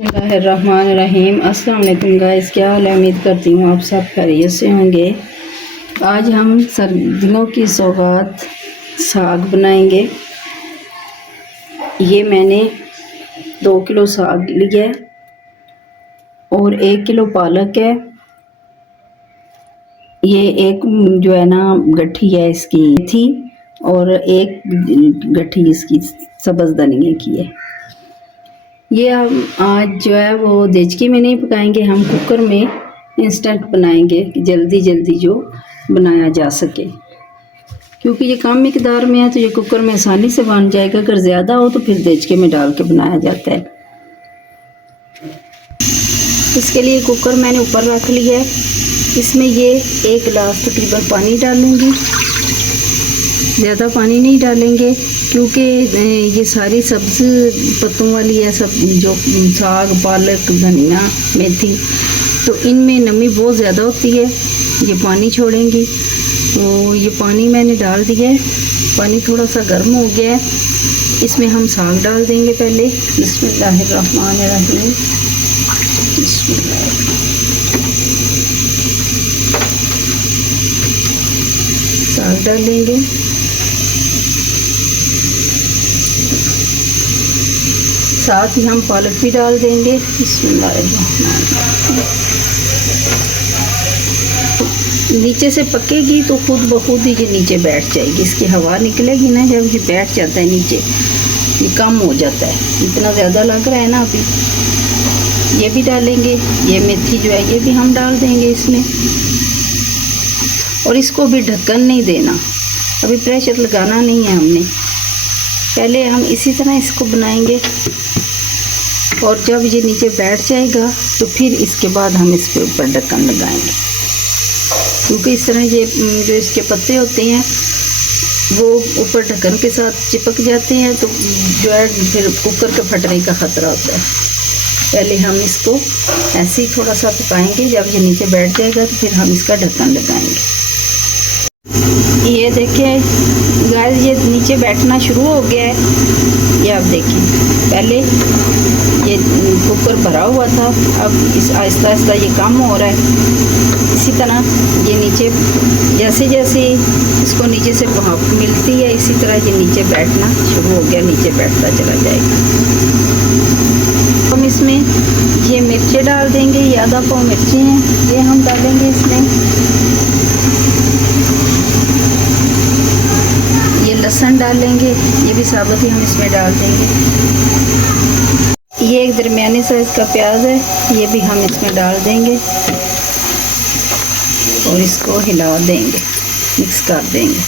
बिस्मिल्लाहिर्रहमानिर्रहीम। अस्सलाम वालेकुम गाइस, क्या हाल है? उम्मीद करती हूँ आप सब खैरियत से होंगे। आज हम सर्दियों की सौगात साग बनाएंगे। ये मैंने 2 किलो साग लिया है और 1 किलो पालक है। ये एक जो है ना गट्ठी है इसकी थी और एक गट्ठी इसकी सब्ज़ धनिया की है। ये हम आज जो है वो देचकी में नहीं पकाएंगे, हम कुकर में इंस्टेंट बनाएंगे कि जल्दी जल्दी जो बनाया जा सके। क्योंकि ये कम मिकदार में है तो ये कुकर में आसानी से बन जाएगा। अगर ज़्यादा हो तो फिर देचके में डाल के बनाया जाता है। इसके लिए कुकर मैंने ऊपर रख लिया है। इसमें ये 1 गिलास तकरीबन पानी डालूँगी। ज़्यादा पानी नहीं डालेंगे क्योंकि ये सारी सब्ज़ पत्तों वाली है, सब जो साग पालक धनिया मेथी, तो इनमें नमी बहुत ज़्यादा होती है, ये पानी छोड़ेंगी। तो ये पानी मैंने डाल दिया है। पानी थोड़ा सा गर्म हो गया है, इसमें हम साग डाल देंगे पहले। बिस्मिल्लाहिर्रहमानिर्रहीम। साग डाल देंगे। साथ ही हम पालक भी डाल देंगे। नीचे से पकेगी तो खुद ब खुद ही ये नीचे बैठ जाएगी। इसकी हवा निकलेगी ना, जब ये बैठ जाता है नीचे, ये कम हो जाता है। इतना ज़्यादा लग रहा है ना अभी। ये भी डालेंगे। ये मेथी जो है ये भी हम डाल देंगे इसमें। और इसको भी ढक्कन नहीं देना, अभी प्रेशर लगाना नहीं है हमने। पहले हम इसी तरह इसको बनाएंगे और जब ये नीचे बैठ जाएगा तो फिर इसके बाद हम इसके ऊपर ढक्कन लगाएंगे। क्योंकि इस तरह ये जो इसके पत्ते होते हैं वो ऊपर ढक्कन के साथ चिपक जाते हैं, तो जो है फिर कुकर के फटने का ख़तरा होता है। पहले हम इसको ऐसे ही थोड़ा सा पकाएंगे, जब ये नीचे बैठ जाएगा तो फिर हम इसका ढक्कन लगाएंगे। ये देखिए गाइस, ये नीचे बैठना शुरू हो गया है। ये आप देखिए, पहले ये कुकर भरा हुआ था, अब इस आहिस्ता आहिस्ता ये कम हो रहा है। इसी तरह ये नीचे जैसे जैसे इसको नीचे से भाप मिलती है, इसी तरह ये नीचे बैठना शुरू हो गया, नीचे बैठता चला जाएगा। हम इसमें ये मिर्चें डाल देंगे। ये आधा पाव मिर्चें हैं, ये हम डालेंगे इसमें। ये लहसुन डालेंगे, ये भी साबुत ही हम इसमें डाल देंगे। ये एक दरमियानी साइज़ का प्याज है, ये भी हम इसमें डाल देंगे और इसको हिला देंगे, मिक्स कर देंगे।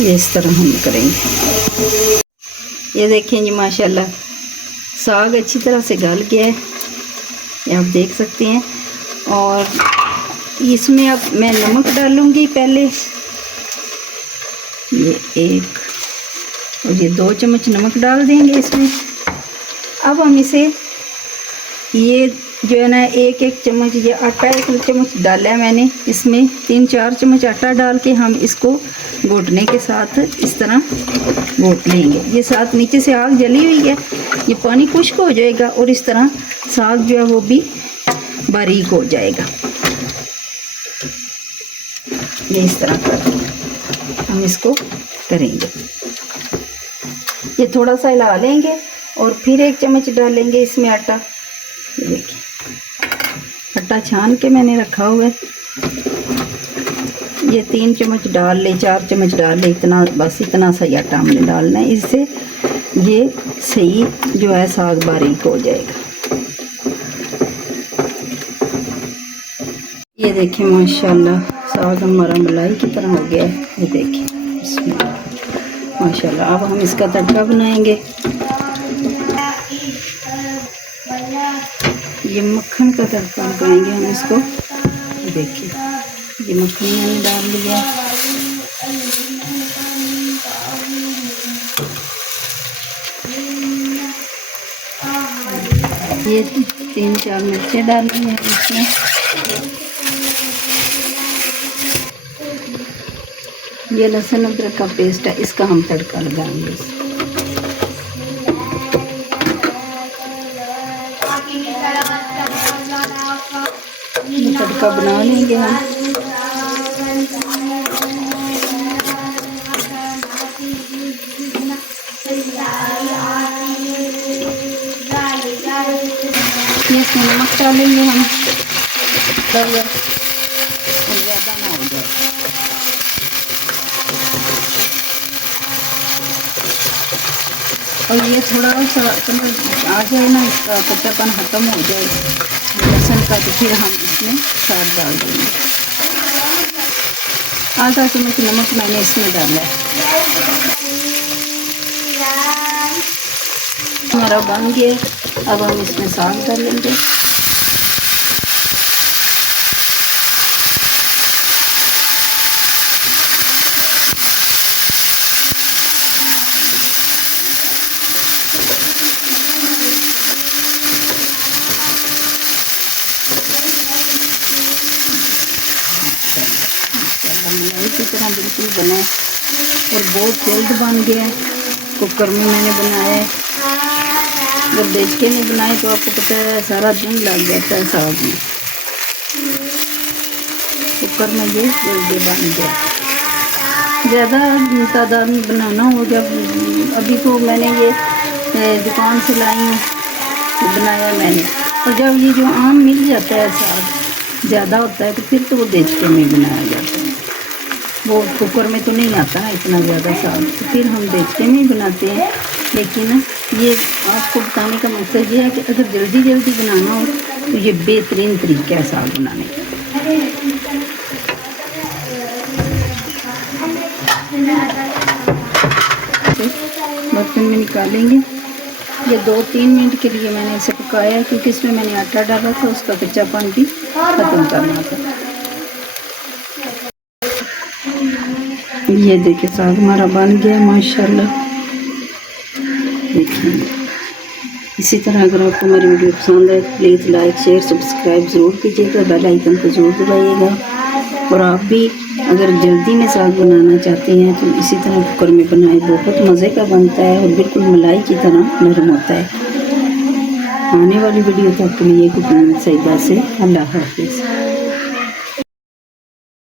ये इस तरह हम करेंगे। ये देखें जी, माशाल्लाह साग अच्छी तरह से गल गया है, ये आप देख सकते हैं। और इसमें अब मैं नमक डालूँगी पहले। ये 1 और ये 2 चम्मच नमक डाल देंगे इसमें। अब हम इसे ये जो है ना 1-1 चम्मच, ये आटा 1 चम्मच डाला है मैंने, इसमें 3-4 चम्मच आटा डाल के हम इसको घोटने के साथ इस तरह घोट लेंगे। ये साथ नीचे से आग जली हुई है, ये पानी खुश्क हो जाएगा और इस तरह साग जो है वो भी बारीक हो जाएगा। ये इस तरह हम इसको करेंगे। ये थोड़ा सा हिला लेंगे और फिर 1 चम्मच डालेंगे इसमें आटा। ये देखिए, आटा छान के मैंने रखा हुआ है। ये 3 चम्मच डाल ले, 4 चम्मच डाल ले, इतना बस, इतना सा आटा हमने डालना है। इससे ये सही जो है साग बारीक हो जाएगा। ये देखिए माशाल्लाह साग हमारा मलाई की तरह हो गया है। ये देखिए माशाल्लाह। अब हम इसका तड़का बनाएंगे। ये मक्खन का तड़का लगाएंगे हम इसको। देखिए ये मक्खन मैंने डाल लिया। ये 3-4 मिर्चें डालनी है इसमें। ये लहसुन अदरक का पेस्ट है, इसका हम तड़का लगाएंगे। ये तड़का बना लेंगे हम। ये इसमें नमक डालेंगे हम, ज़्यादा ना हो जाए। और ये थोड़ा सा कलर आ जाए ना, इसका कच्चापन ख़त्म हो जाए लहसुन का, तो फिर हम इसमें साग डाल देंगे। आधा चम्मच नमक मैंने इसमें डाला है। हमारा बन गया, अब हम इसमें साग डालेंगे। इसी तरह बिल्कुल बना और बहुत जल्द बन गया। कुकर में मैंने बनाया है, जब देख के नहीं बनाए तो आपको पता है सारा दिन लग जाता है साग में। कुकर में ये जल्दी बन गया। ज़्यादा तादाद में बनाना हो, जब अभी तो मैंने ये दुकान से लाई हूँ, बनाया मैंने। और जब ये जो आम मिल जाता है साग ज़्यादा होता है तो फिर तो वो देचके में बनाया जाता है। वो कुकर में तो नहीं आता ना इतना ज़्यादा साग, तो फिर हम देचके में ही बनाते हैं। लेकिन ये आपको बताने का मकसद ये है कि अगर जल्दी जल्दी बनाना हो तो ये बेहतरीन तरीका है साग बनाने का। बर्तन में निकालेंगे। ये 2-3 मिनट के लिए मैंने इसे पकाया है, क्योंकि इसमें मैंने आटा डाला था, उसका कच्चापन भी ख़त्म करना था। ये देखिए साग हमारा बन गया माशाल्लाह। देखिए इसी तरह अगर आपको मेरी वीडियो पसंद है प्लीज़ लाइक शेयर सब्सक्राइब ज़रूर कीजिएगा, बेल आइकन को ज़रूर दबाइएगा। और आप भी अगर जल्दी में साग बनाना चाहते हैं तो इसी तरह कुकर में बनाए, बहुत मज़े का बनता है और बिल्कुल मलाई की तरह नरम होता है। आने वाली वीडियो तक के लिए कुकिंग सईदा से अल्लाह हाफिज़।